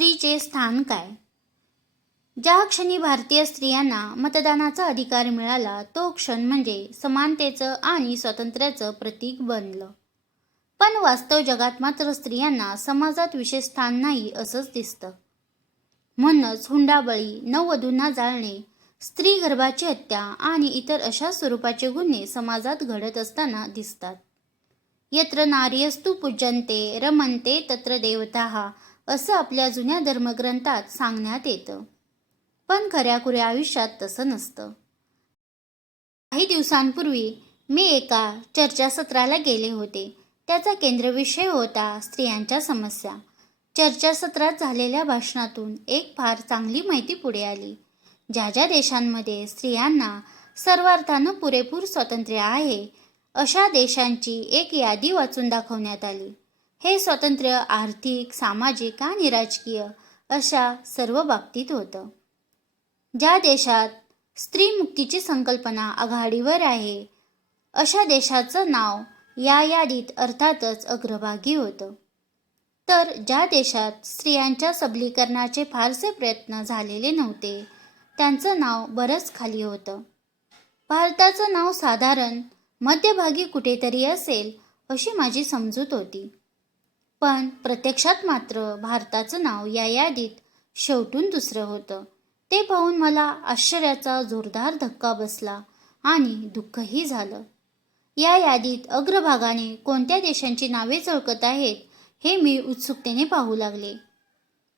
स्त्रीचे स्थान काय? ज्या क्षणी भारतीय स्त्रियांना मतदानाचा अधिकार मिळाला तो क्षण म्हणजे समानतेचं आणि स्वातंत्र्याचं प्रतीक बनलं. पण वास्तव जगात मात्र स्त्रियांना समाजात विशेष स्थान नाही असंच दिसतं. म्हणूनच हुंडाबळी, नववधूंना जाळणे, स्त्री गर्भाची हत्या आणि इतर अशा स्वरूपाचे गुन्हे समाजात घडत असताना दिसतात. यत्र नार्यस्तु पूज्यन्ते रमन्ते तत्र देवताः असं आपल्या जुन्या धर्मग्रंथात सांगण्यात येतं. पण खऱ्याखुऱ्या आयुष्यात तसं नसतं. काही दिवसांपूर्वी मी एका चर्चासत्राला गेले होते. त्याचा केंद्रविषय होता स्त्रियांच्या समस्या. चर्चासत्रात झालेल्या भाषणातून एक फार चांगली माहिती पुढे आली. ज्या ज्या देशांमध्ये स्त्रियांना सर्वार्थानं पुरेपूर स्वातंत्र्य आहे अशा देशांची एक यादी वाचून दाखवण्यात आली. हे स्वातंत्र्य आर्थिक, सामाजिक आणि राजकीय अशा सर्व बाबतीत होतं. ज्या देशात स्त्री मुक्तीची संकल्पना आघाडीवर आहे अशा देशाचं नाव या यादीत अर्थातच अग्रभागी होतं. तर ज्या देशात स्त्रियांच्या सबलीकरणाचे फारसे प्रयत्न झालेले नव्हते त्यांचं नाव बरंच खाली होतं. भारताचं नाव साधारण मध्यभागी कुठेतरी असेल अशी माझी समजूत होती. पण प्रत्यक्षात मात्र भारताचं नाव या यादीत शेवटून दुसरं होतं. ते पाहून मला आश्चर्याचा जोरदार धक्का बसला आणि दुःखही झालं. या यादीत अग्रभागाने कोणत्या देशांची नावे झळकत आहेत हे मी उत्सुकतेने पाहू लागले.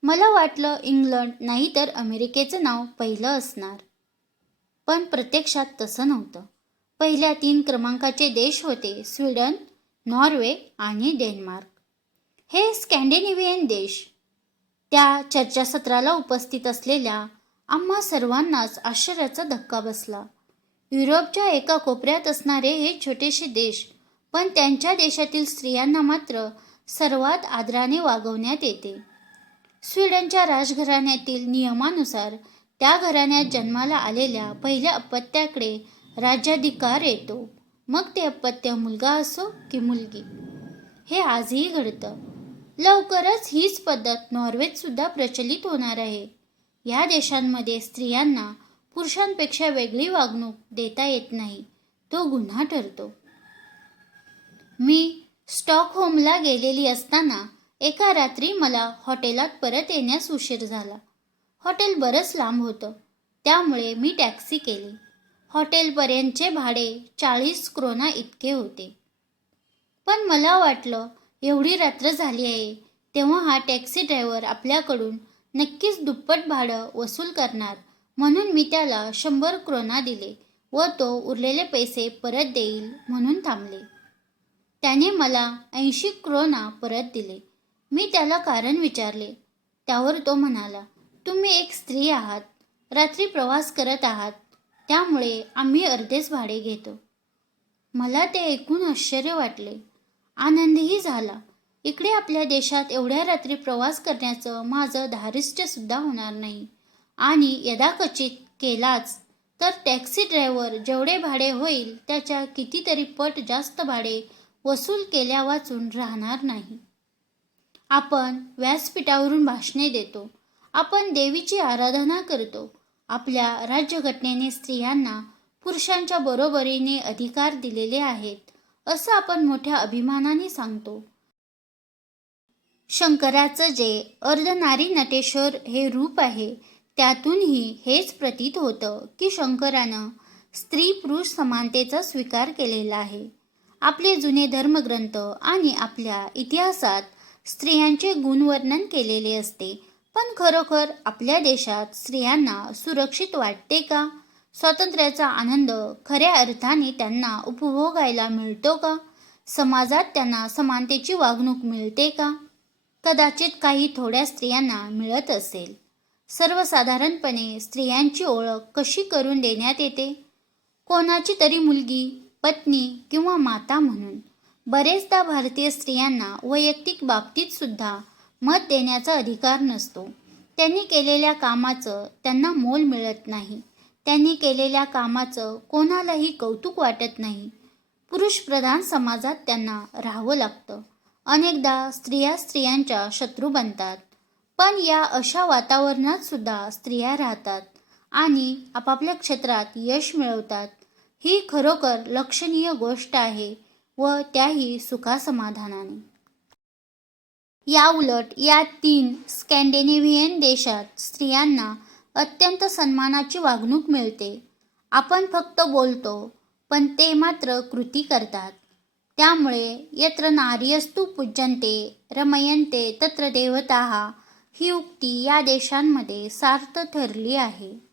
मला वाटलं इंग्लंड नाही तर अमेरिकेचं नाव पहिलं असणार. पण प्रत्यक्षात तसं नव्हतं. पहिल्या 3 क्रमांकाचे देश होते स्वीडन, नॉर्वे आणि डेन्मार्क. हे स्कॅन्डिनेव्हियन देश. त्या चर्चासत्राला उपस्थित असलेल्या आम्हा सर्वांनाच आश्चर्याचा धक्का बसला. युरोपच्या एका कोपऱ्यात असणारे हे छोटेसे देश, पण त्यांच्या देशातील स्त्रियांना मात्र सर्वात आदराने वागवण्यात येते. स्वीडनच्या राजघराण्यातील नियमानुसार त्या घराण्यात जन्माला आलेल्या पहिल्या अपत्याकडे राज्याधिकार येतो, मग ते अपत्य मुलगा असो की मुलगी. हे आजही घडतं. लवकरच हीच पद्धत नॉर्वेत सुद्धा प्रचलित होणार आहे. या देशांमध्ये स्त्रियांना पुरुषांपेक्षा वेगळी वागणूक देता येत नाही, तो गुन्हा ठरतो. मी स्टॉकहोमला गेलेली असताना एका रात्री मला हॉटेलात परत येण्यास उशीर झाला. हॉटेल बरंच लांब होतं, त्यामुळे मी टॅक्सी केली. हॉटेलपर्यंतचे भाडे 40 क्रोना इतके होते. पण मला वाटलं एवढी रात्र झाली आहे तेव्हा हा टॅक्सी ड्रायव्हर आपल्याकडून नक्कीच दुप्पट भाडं वसूल करणार, म्हणून मी त्याला 100 क्रोना दिले व तो उरलेले पैसे परत देईल म्हणून थांबले. त्याने मला 80 क्रोना परत दिले. मी त्याला कारण विचारले. त्यावर तो म्हणाला, तुम्ही एक स्त्री आहात, रात्री प्रवास करत आहात, त्यामुळे आम्ही अर्धेच भाडे घेतो. मला ते ऐकून आश्चर्य वाटले. आनंदही झाला. इकडे आपल्या देशात एवढ्या रात्री प्रवास करण्याचं माझं धारिष्ट्य सुद्धा होणार नाही आणि यदाकचित केलाच तर टॅक्सी ड्रायव्हर जेवढे भाडे होईल त्याच्या कितीतरी पट जास्त भाडे वसूल केल्या वाचून राहणार नाही. आपण व्यासपीठावरून भाषणे देतो, आपण देवीची आराधना करतो, आपल्या राज्यघटनेने स्त्रियांना पुरुषांच्या बरोबरीने अधिकार दिलेले आहेत असं आपण मोठ्या अभिमानाने सांगतो. शंकराचं जे अर्धनारी नटेश्वर हे रूप आहे त्यातूनही हेच प्रतीत होतं की शंकरानं स्त्री पुरुष समानतेचा स्वीकार केलेला आहे. आपले जुने धर्मग्रंथ आणि आपल्या इतिहासात स्त्रियांचे गुणवर्णन केलेले असते. पण खरोखर आपल्या देशात स्त्रियांना सुरक्षित वाटते का? स्वातंत्र्याचा आनंद खऱ्या अर्थाने त्यांना उपभोगायला मिळतो का? समाजात त्यांना समानतेची वागणूक मिळते का? कदाचित काही थोड्या स्त्रियांना मिळत असेल. सर्वसाधारणपणे स्त्रियांची ओळख कशी करून देण्यात येते? कोणाची तरी मुलगी, पत्नी किंवा माता म्हणून. बरेचदा भारतीय स्त्रियांना वैयक्तिक बाबतीत सुद्धा मत देण्याचा अधिकार नसतो. त्यांनी केलेल्या कामाचं त्यांना मोल मिळत नाही. त्यांनी केलेल्या कामाचं कोणालाही कौतुक वाटत नाही. पुरुषप्रधान समाजात त्यांना राहावं लागतं. अनेकदा स्त्रिया स्त्रियांच्या शत्रू बनतात. पण या अशा वातावरणात सुद्धा स्त्रिया राहतात आणि आपापल्या क्षेत्रात यश मिळवतात. ही खरोखर लक्षणीय गोष्ट आहे व त्याही सुखासमाधानाने. याउलट या 3 स्कॅन्डिनेव्हियन देशात स्त्रियांना अत्यंत सन्मानाची वागणूक मिळते. आपण फक्त बोलतो, पण ते मात्र कृती करतात. त्यामुळे यत्र नार्यस्तु पूज्यन्ते रमयन्ते तत्र देवताः ही उक्ती या देशांमध्ये सार्थ ठरली आहे.